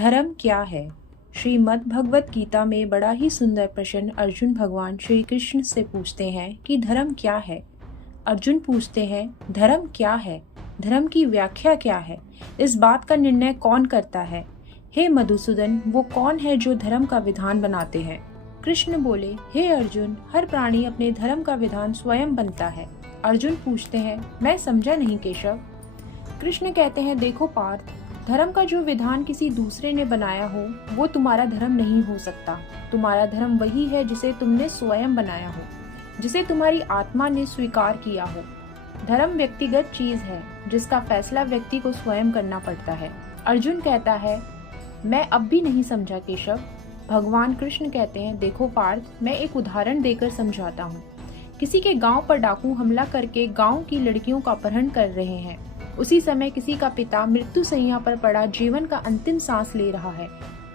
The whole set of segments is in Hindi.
धर्म क्या है? श्रीमद् भगवत गीता में बड़ा ही सुंदर प्रश्न अर्जुन भगवान श्री कृष्ण से पूछते हैं कि धर्म क्या है। अर्जुन पूछते हैं, धर्म क्या है? धर्म की व्याख्या क्या है? इस बात का निर्णय कौन करता है? हे मधुसूदन, वो कौन है जो धर्म का विधान बनाते हैं? कृष्ण बोले, हे अर्जुन, हर प्राणी अपने धर्म का विधान स्वयं बनता है। अर्जुन पूछते हैं, मैं समझा नहीं केशव। कृष्ण कहते हैं, देखो पार्थ, धर्म का जो विधान किसी दूसरे ने बनाया हो वो तुम्हारा धर्म नहीं हो सकता। तुम्हारा धर्म वही है जिसे तुमने स्वयं बनाया हो, जिसे तुम्हारी आत्मा ने स्वीकार किया हो। धर्म व्यक्तिगत चीज है जिसका फैसला व्यक्ति को स्वयं करना पड़ता है। अर्जुन कहता है, मैं अब भी नहीं समझा केशव। भगवान कृष्ण कहते हैं, देखो पार्थ, मैं एक उदाहरण देकर समझाता हूँ। किसी के गांव पर डाकू हमला करके गांव की लड़कियों का अपहरण कर रहे हैं। उसी समय किसी का पिता मृत्यु शैय्या पर पड़ा जीवन का अंतिम सांस ले रहा है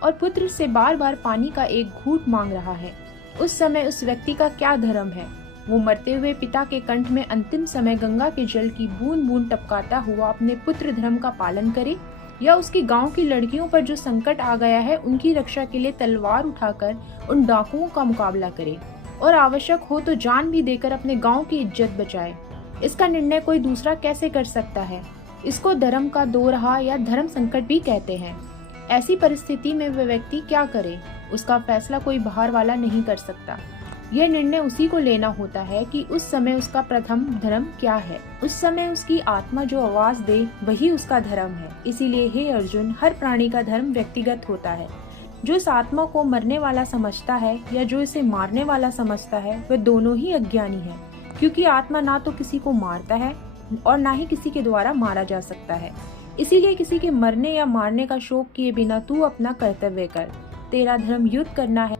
और पुत्र से बार बार पानी का एक घूंट मांग रहा है। उस समय उस व्यक्ति का क्या धर्म है? वो मरते हुए पिता के कंठ में अंतिम समय गंगा के जल की बूंद बूंद टपकाता हुआ अपने पुत्र धर्म का पालन करे, या उसकी गांव की लड़कियों पर जो संकट आ गया है उनकी रक्षा के लिए तलवार उठाकर उन डाकुओं का मुकाबला करे और आवश्यक हो तो जान भी देकर अपने गांव की इज्जत बचाए? इसका निर्णय कोई दूसरा कैसे कर सकता है? इसको धर्म का दोरहा या धर्म संकट भी कहते हैं। ऐसी परिस्थिति में वह व्यक्ति क्या करे, उसका फैसला कोई बाहर वाला नहीं कर सकता। यह निर्णय उसी को लेना होता है कि उस समय उसका प्रथम धर्म क्या है। उस समय उसकी आत्मा जो आवाज दे वही उसका धर्म है। इसीलिए हे अर्जुन, हर प्राणी का धर्म व्यक्तिगत होता है। जो इस आत्मा को मरने वाला समझता है या जो इसे मारने वाला समझता है, वह दोनों ही अज्ञानी है, क्योंकि आत्मा ना तो किसी को मारता है और ना ही किसी के द्वारा मारा जा सकता है। इसीलिए किसी के मरने या मारने का शोक किए बिना तू अपना कर्तव्य कर। तेरा धर्म युद्ध करना है।